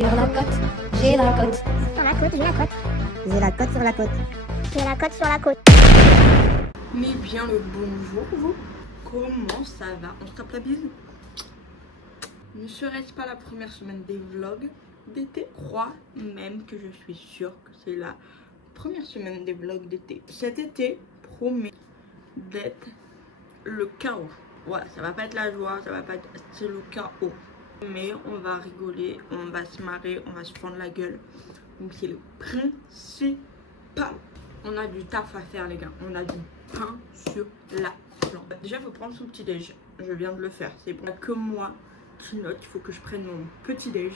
Sur la côte, j'ai la côte. Sur la côte, j'ai la côte. J'ai la côte sur la côte. J'ai la côte sur la côte. Mais bien le bonjour vous. Comment ça va? On se tape la bise? Ne serait-ce pas la première semaine des vlogs d'été? Crois même que je suis sûre que c'est la première semaine des vlogs d'été. Cet été promet d'être le chaos. Voilà, ça va pas être la joie, ça va pas être... c'est le chaos. Mais on va rigoler, on va se marrer, on va se prendre la gueule. Donc c'est le principal. On a du taf à faire les gars, on a du pain sur la planche. Déjà il faut prendre son petit déj, je viens de le faire. C'est pas que moi qui note, il faut que je prenne mon petit déj.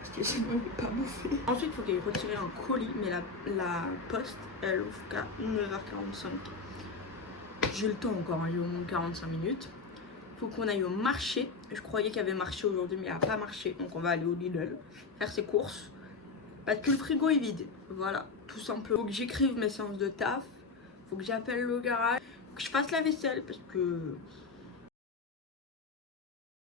Parce que sinon je vais pas bouffer. Ensuite il faut qu'il ait retiré un colis, mais la poste elle ouvre qu'à 9h45. J'ai le temps encore, hein, j'ai au moins 45 minutes. Faut qu'on aille au marché. Je croyais qu'il y avait marché aujourd'hui, mais il n'y a pas marché. Donc on va aller au Lidl faire ses courses. Parce que le frigo est vide. Voilà, tout simplement. Faut que j'écrive mes séances de taf. Faut que j'appelle le garage. Faut que je fasse la vaisselle parce que...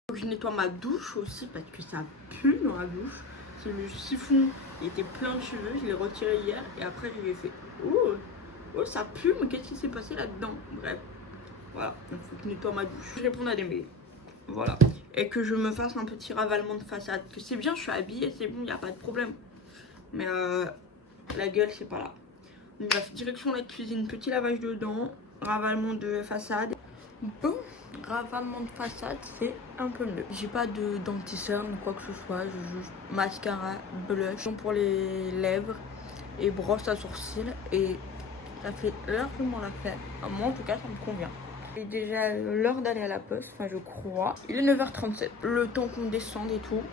Faut que je nettoie ma douche aussi parce que ça pue dans la douche. C'est le siphon, il était plein de cheveux. Je l'ai retiré hier et après je lui ai fait oh ça pue, mais qu'est-ce qui s'est passé là-dedans? Bref. Voilà, il faut que je nettoie ma douche. Je réponds à des mails. Voilà. Et que je me fasse un petit ravalement de façade. Que c'est bien, je suis habillée, c'est bon, il n'y a pas de problème. Mais la gueule, c'est pas là. Donc, bref, direction la cuisine, petit lavage de dents, ravalement de façade. Bon, ravalement de façade, c'est un peu mieux. J'ai pas de dentisseur ni quoi que ce soit. J'ai juste mascara, blush pour les lèvres et brosse à sourcils. Et ça fait largement l'affaire. Moi, en tout cas, ça me convient. C'est déjà l'heure d'aller à la poste, enfin je crois. Il est 9h37. Le temps qu'on descende et tout,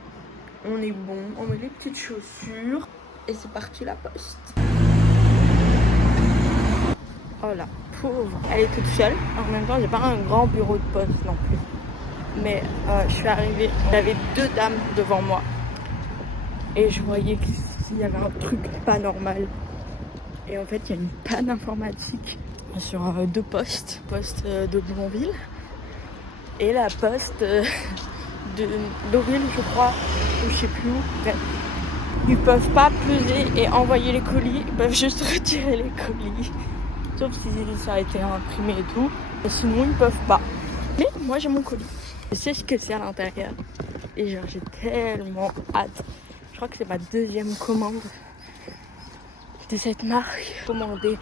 on est bon. On met les petites chaussures et c'est parti la poste. Oh la pauvre. Elle est toute seule. En même temps, j'ai pas un grand bureau de poste non plus. Mais je suis arrivée, il y avait deux dames devant moi. Et je voyais qu'il y avait un truc pas normal. Et en fait, il y a une panne informatique sur deux postes. Poste de Blonville et la poste de Deauville, je crois, ou je sais plus où. Bref. Ils peuvent pas peser et envoyer les colis, ils peuvent juste retirer les colis. Sauf si ça a été imprimé et tout. Et sinon, ils peuvent pas. Mais moi, j'ai mon colis. Je sais ce que c'est à l'intérieur. Et genre, j'ai tellement hâte. Je crois que c'est ma deuxième commande de cette marque. Commandé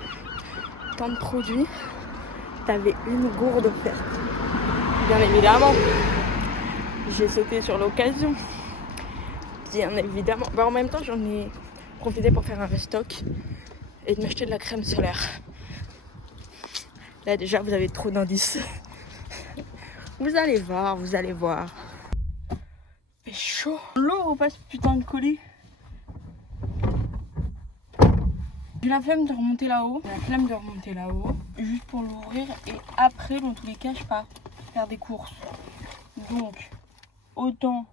tant de produits. T'avais une gourde offerte. Bien évidemment, j'ai sauté sur l'occasion. Bien évidemment. Bah, en même temps, j'en ai profité pour faire un restock et de m'acheter de la crème solaire. Là, déjà, vous avez trop d'indices. Vous allez voir, vous allez voir. C'est chaud. L'eau passe putain de colis. J'ai la flemme de remonter là-haut. Juste pour l'ouvrir. Et après, dans tous les cas, je pars faire des courses. Donc, autant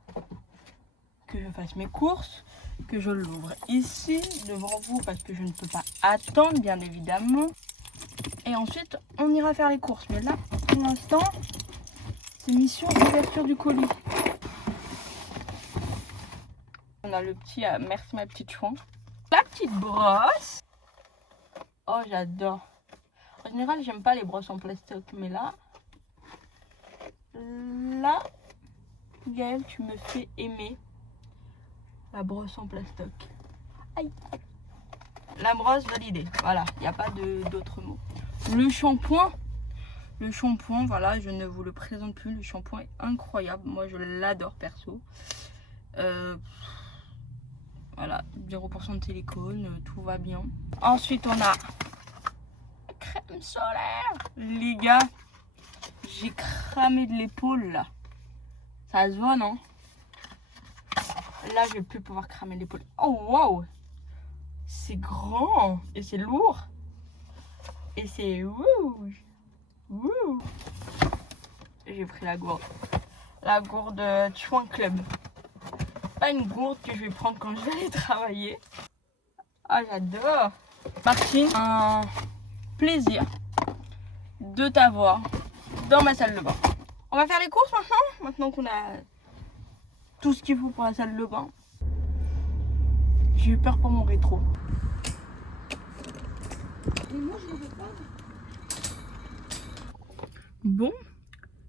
que je fasse mes courses, que je l'ouvre ici, devant vous, parce que je ne peux pas attendre, bien évidemment. Et ensuite, on ira faire les courses. Mais là, pour l'instant, c'est mission d'ouverture du colis. On a le petit, merci ma petite chouin. La petite brosse. Oh, j'adore. En général, j'aime pas les brosses en plastique, mais là, Gaëlle, tu me fais aimer la brosse en plastique. Aïe. La brosse validée. Voilà, il n'y a pas d'autre mot. Le shampoing, voilà, je ne vous le présente plus. Le shampoing est incroyable. Moi, je l'adore perso. Voilà, 0% de silicone, tout va bien. Ensuite, on a crème solaire. Les gars, j'ai cramé de l'épaule là. Ça se voit, non? Là, je vais plus pouvoir cramer l'épaule. Oh, wow! C'est grand et c'est lourd. Et c'est rouge. Wouh! J'ai pris la gourde. La gourde Chouin Club. Pas une gourde que je vais prendre quand je vais aller travailler. Ah, j'adore. Martine, un plaisir de t'avoir dans ma salle de bain. On va faire les courses maintenant qu'on a tout ce qu'il faut pour la salle de bain. J'ai eu peur pour mon rétro. Bon,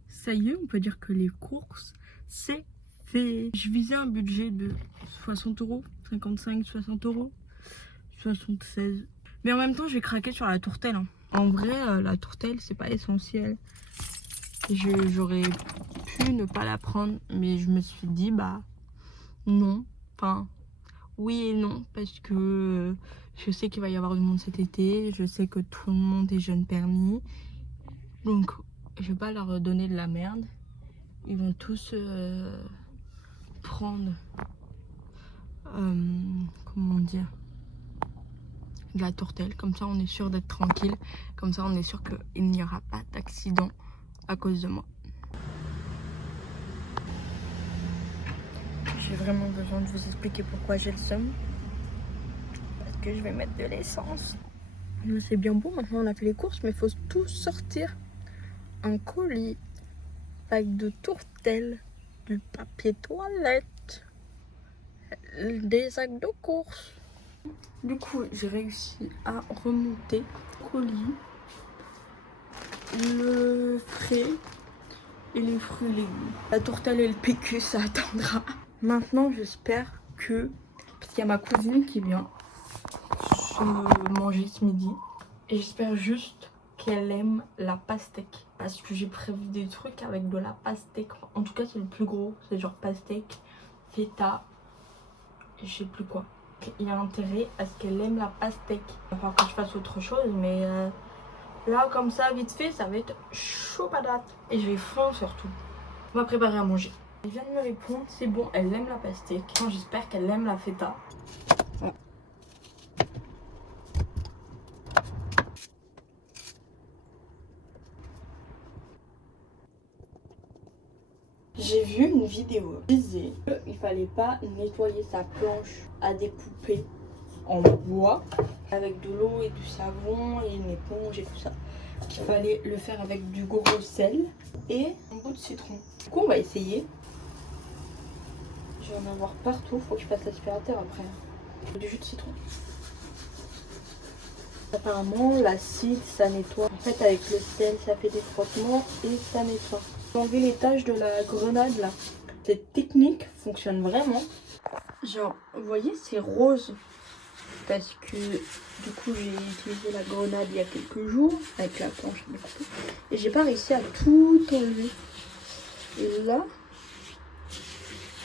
ça y est, on peut dire que les courses, c'est fait. Je visais un budget de 60 euros, 55, 60 euros, 76. Mais en même temps, j'ai craqué sur la tourtelle. Hein. En vrai, la tourtelle, c'est pas essentiel. J'aurais pu ne pas la prendre, mais je me suis dit, bah non. Enfin, oui et non, parce que je sais qu'il va y avoir du monde cet été. Je sais que tout le monde est jeune permis. Donc, je vais pas leur donner de la merde. Ils vont tous prendre, comment dire, de la tourtelle. Comme ça, on est sûr d'être tranquille. Comme ça, on est sûr qu'il n'y aura pas d'accident à cause de moi. J'ai vraiment besoin de vous expliquer pourquoi j'ai le seum. Parce que je vais mettre de l'essence. C'est bien beau, maintenant on a fait les courses, mais il faut tout sortir. Un colis, pack de tourtelles, du papier toilette, des sacs de course. Du coup, j'ai réussi à remonter le colis, le frais et les fruits et légumes. La tourtelle et le PQ, ça attendra. Maintenant, j'espère que... Parce qu'il y a ma cousine qui vient se manger ce midi. Et j'espère juste qu'elle aime la pastèque. Parce que j'ai prévu des trucs avec de la pastèque. En tout cas, c'est le plus gros. C'est genre pastèque, feta, je sais plus quoi. Il y a intérêt à ce qu'elle aime la pastèque. Il va falloir que je fasse autre chose, mais là, comme ça, vite fait, ça va être chaud patate. Et je vais faim surtout. On va préparer à manger. Elle vient de me répondre, c'est bon, elle aime la pastèque. J'espère qu'elle aime la feta. Voilà. J'ai vu une vidéo qui disait qu'il fallait pas nettoyer sa planche à découper en bois avec de l'eau et du savon et une éponge et tout ça. Qu'il fallait le faire avec du gros sel et un bout de citron. Du coup, on va essayer. Je vais en avoir partout, faut que je passe l'aspirateur après. Du jus de citron. Apparemment, l'acide ça nettoie. En fait, avec le sel, ça fait des frottements et ça nettoie. Enlever les taches de la grenade là. Cette technique fonctionne vraiment. Genre, vous voyez, c'est rose. Parce que du coup, j'ai utilisé la grenade il y a quelques jours avec la planche à découper. Et j'ai pas réussi à tout enlever. Et là,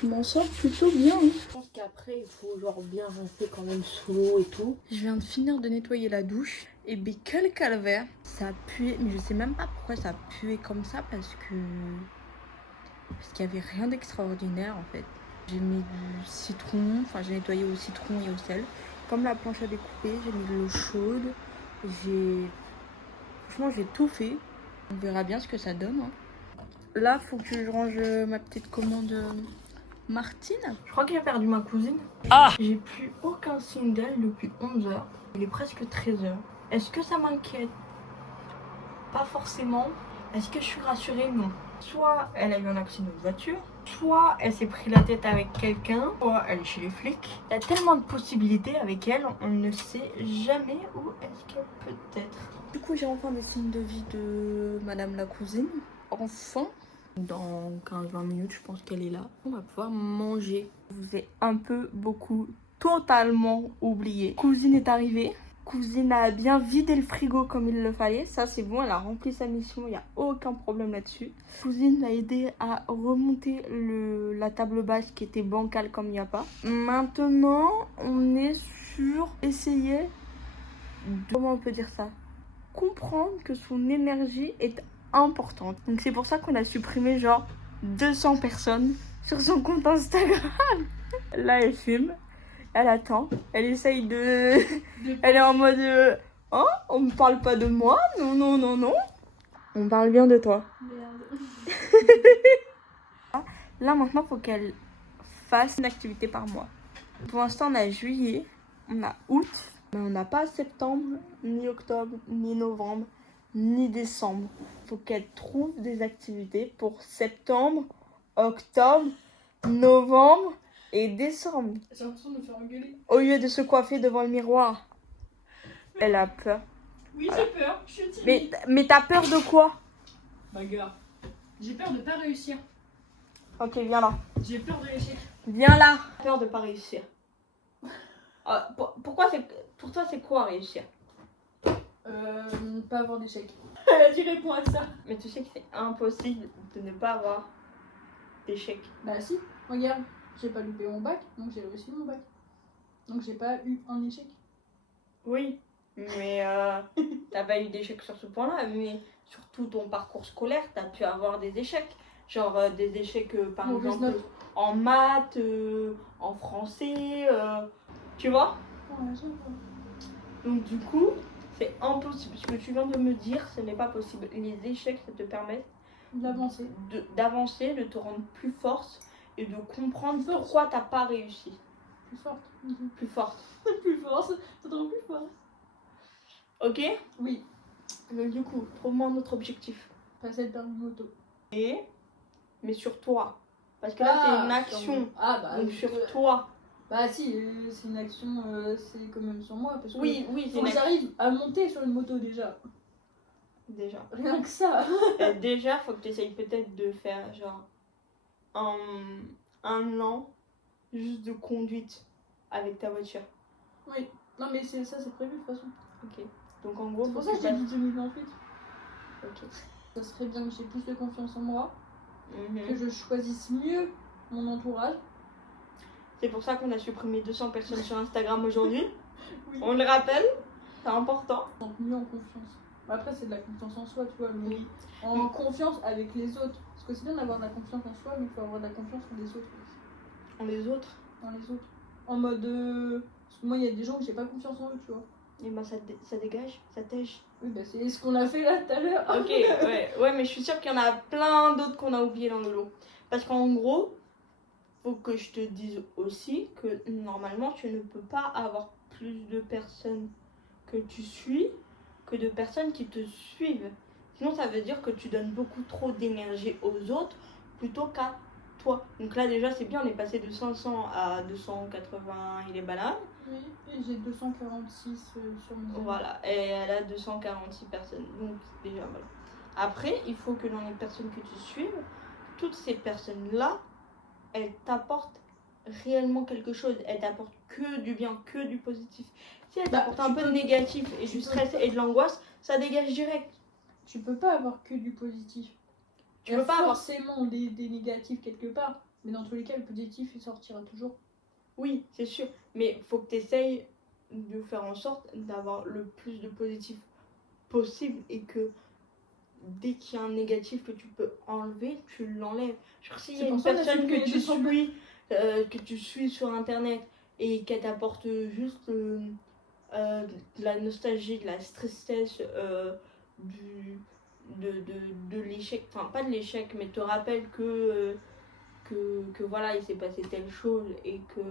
je m'en sors plutôt bien. Hein. Je pense qu'après, il faut genre bien rincer quand même sous l'eau et tout. Je viens de finir de nettoyer la douche. Et ben quel calvaire. Ça a pué, mais je sais même pas pourquoi ça a pué comme ça parce qu'il y avait rien d'extraordinaire en fait. J'ai mis du citron, enfin j'ai nettoyé au citron et au sel. Comme la planche à découper, j'ai mis de l'eau chaude. Franchement, j'ai tout fait. On verra bien ce que ça donne. Hein. Là, faut que je range ma petite commande Martine. Je crois que j'ai perdu ma cousine. Ah! J'ai plus aucun signe d'elle depuis 11 h. Il est presque 13 h. Est-ce que ça m'inquiète? Pas forcément. Est-ce que je suis rassurée? Non. Soit elle a eu un accident de voiture, soit elle s'est pris la tête avec quelqu'un, soit elle est chez les flics. Il y a tellement de possibilités avec elle, on ne sait jamais où est-ce qu'elle peut être. Du coup, j'ai enfin des signes de vie de madame la cousine. Enfin, dans 15-20 minutes, je pense qu'elle est là. On va pouvoir manger. Je vous ai un peu, beaucoup, totalement oublié. Cousine est arrivée. Cousine a bien vidé le frigo comme il le fallait. Ça, c'est bon, elle a rempli sa mission. Il n'y a aucun problème là-dessus. Cousine m'a aidé à remonter la table basse qui était bancale comme il n'y a pas. Maintenant, on est sur essayer de... Comment on peut dire ça? Comprendre que son énergie est importante. Donc c'est pour ça qu'on a supprimé genre 200 personnes sur son compte Instagram. Là, elle fume. Elle attend, elle essaye de... Elle est en mode... Oh, on me parle pas de moi, non, non, non, non. On parle bien de toi. Merde. Là, maintenant, il faut qu'elle fasse une activité par mois. Pour l'instant, on a juillet, on a août, mais on n'a pas septembre, ni octobre, ni novembre, ni décembre. Il faut qu'elle trouve des activités pour septembre, octobre, novembre et décembre. J'ai l'impression de me faire engueuler. Au lieu de se coiffer devant le miroir. Elle a peur. Oui, j'ai peur. Je suis timide. Mais t'as peur de quoi? Bagarre. J'ai peur de pas réussir. Ok, viens là. J'ai peur de l'échec. Viens là. Peur de pas réussir. Pourquoi pour toi, c'est quoi réussir? Pas avoir d'échec. Vas-y, réponds à ça. Mais tu sais que c'est impossible de ne pas avoir d'échec. Bah si, regarde. J'ai pas loupé mon bac, donc j'ai réussi mon bac. Donc j'ai pas eu un échec. Oui, mais t'as pas eu d'échec sur ce point-là, mais sur tout ton parcours scolaire, t'as pu avoir des échecs. Genre des échecs, par Mauvaise exemple, note. en maths, en français, tu vois? Ouais, je vois. Donc du coup, c'est impossible. Ce que tu viens de me dire, ce n'est pas possible. Les échecs, ça te permet D'avancer. d'avancer, de te rendre plus forte et de comprendre pourquoi t'as pas réussi. Plus forte. Plus forte. Plus forte. Ça te rend plus forte. Ok? Oui. Donc du coup, trouve-moi notre objectif. Passer le permis moto. Mais sur toi. Parce que là, c'est une action. Ah bah. Donc sur toi. Bah si, c'est une action, c'est quand même sur moi. Parce que Oui, c'est faut une que j'arrive à monter sur une moto déjà. Déjà. Rien que ça. Déjà, faut que tu essayes peut-être de faire genre un an juste de conduite avec ta voiture. Oui. Non mais ça c'est prévu de toute façon. Ok. Donc en gros, C'est pour faut ça que que tu j'ai dit 2028. Ok. Ça serait bien que j'ai plus de confiance en moi, Mhm. que je choisisse mieux mon entourage. C'est pour ça qu'on a supprimé 200 personnes sur Instagram aujourd'hui. Oui. On le rappelle, c'est important. Donc mieux en confiance. Après c'est de la confiance en soi, tu vois, mais Oui. en confiance avec les autres. Parce que c'est bien d'avoir de la confiance en soi, mais il faut avoir de la confiance en les autres aussi. En les autres. Dans les autres. En mode... Parce que moi il y a des gens où j'ai pas confiance en eux, tu vois. Et ben ça dégage, ça tège. Oui bah c'est ce qu'on a fait là tout à l'heure. Ok, ouais, mais je suis sûre qu'il y en a plein d'autres qu'on a oubliés dans le lot. Parce qu'en gros, faut que je te dise aussi que normalement tu ne peux pas avoir plus de personnes que tu suis que de personnes qui te suivent. Sinon ça veut dire que tu donnes beaucoup trop d'énergie aux autres plutôt qu'à toi. Donc là déjà c'est bien, on est passé de 500 à 280 et les balades. Oui, et j'ai 246 sur mes amis. Voilà, et elle a 246 personnes. Donc déjà voilà. Après, il faut que dans les personnes que tu suives, toutes ces personnes-là, elles t'apportent réellement quelque chose. Elles t'apportent que du bien, que du positif. Si elles t'apportent un peu de négatif et du stress et de l'angoisse, ça dégage direct. Tu peux pas avoir que du positif. Tu peux pas avoir... forcément des négatifs quelque part, mais dans tous les cas, le positif il sortira toujours. Oui, c'est sûr, mais il faut que tu essayes de faire en sorte d'avoir le plus de positif possible et que dès qu'il y a un négatif que tu peux enlever, tu l'enlèves. Genre s'il y a une personne que tu suis sur internet et qu'elle t'apporte juste de la nostalgie, de la tristesse, de l'échec, enfin pas de l'échec, mais te rappelle que voilà, il s'est passé telle chose et que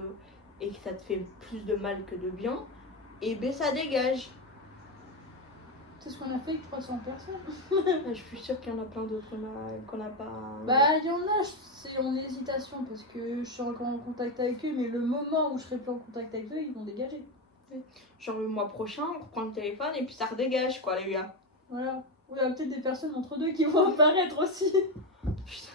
ça te fait plus de mal que de bien, et ben ça dégage. C'est ce qu'on a fait avec 300 personnes. Je suis sûre qu'il y en a plein d'autres qu'on n'a pas... Bah il y en a, c'est en hésitation parce que je suis encore en contact avec eux, mais le moment où je serai plus en contact avec eux, ils vont dégager. Genre le mois prochain, on reprend le téléphone et puis ça redégage quoi les gars. Voilà. Ou il y a peut-être des personnes entre deux qui vont apparaître aussi. Putain.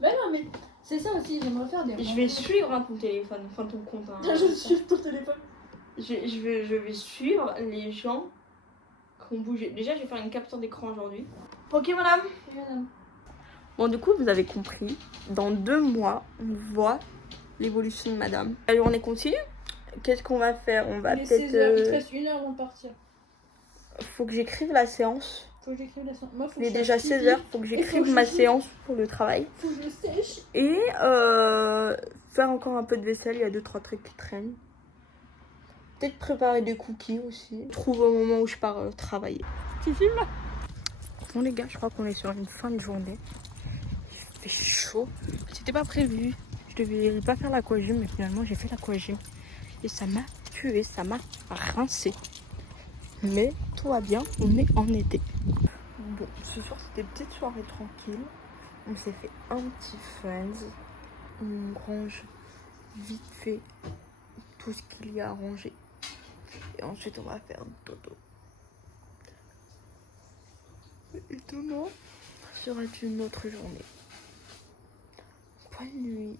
Bah non mais c'est ça aussi, j'aimerais faire des... Je vais suivre ton téléphone, enfin ton compte. Je suis ton téléphone. Je vais suivre les gens qui ont bougé. Déjà, je vais faire une capture d'écran aujourd'hui. Ok, madame. Bon, du coup, vous avez compris. Dans 2 mois, on voit l'évolution de madame. La journée continue. Qu'est-ce qu'on va faire? On va peut-être... Il te reste 1 heure avant de partir. Faut que j'écrive la séance. Faut que j'écrive la séance. Moi, faut Il est que déjà 16h. Faut que j'écrive ma séance pour le travail. Faut que je sèche. Et faire encore un peu de vaisselle. Il y a 2-3 trucs qui traînent. Peut-être préparer des cookies aussi. Trouve au moment où je pars travailler. Tu filmes là? Bon les gars, je crois qu'on est sur une fin de journée. Il fait chaud. C'était pas prévu. Je devais pas faire l'aquagym, mais finalement j'ai fait l'aquagym. Et ça m'a tué, ça m'a rincé. Mais tout va bien, on est en été. Bon, ce soir c'était petite soirée tranquille. On s'est fait un petit friends. On range vite fait tout ce qu'il y a à ranger. Et ensuite, on va faire dodo. Et demain sera une autre journée. Bonne nuit.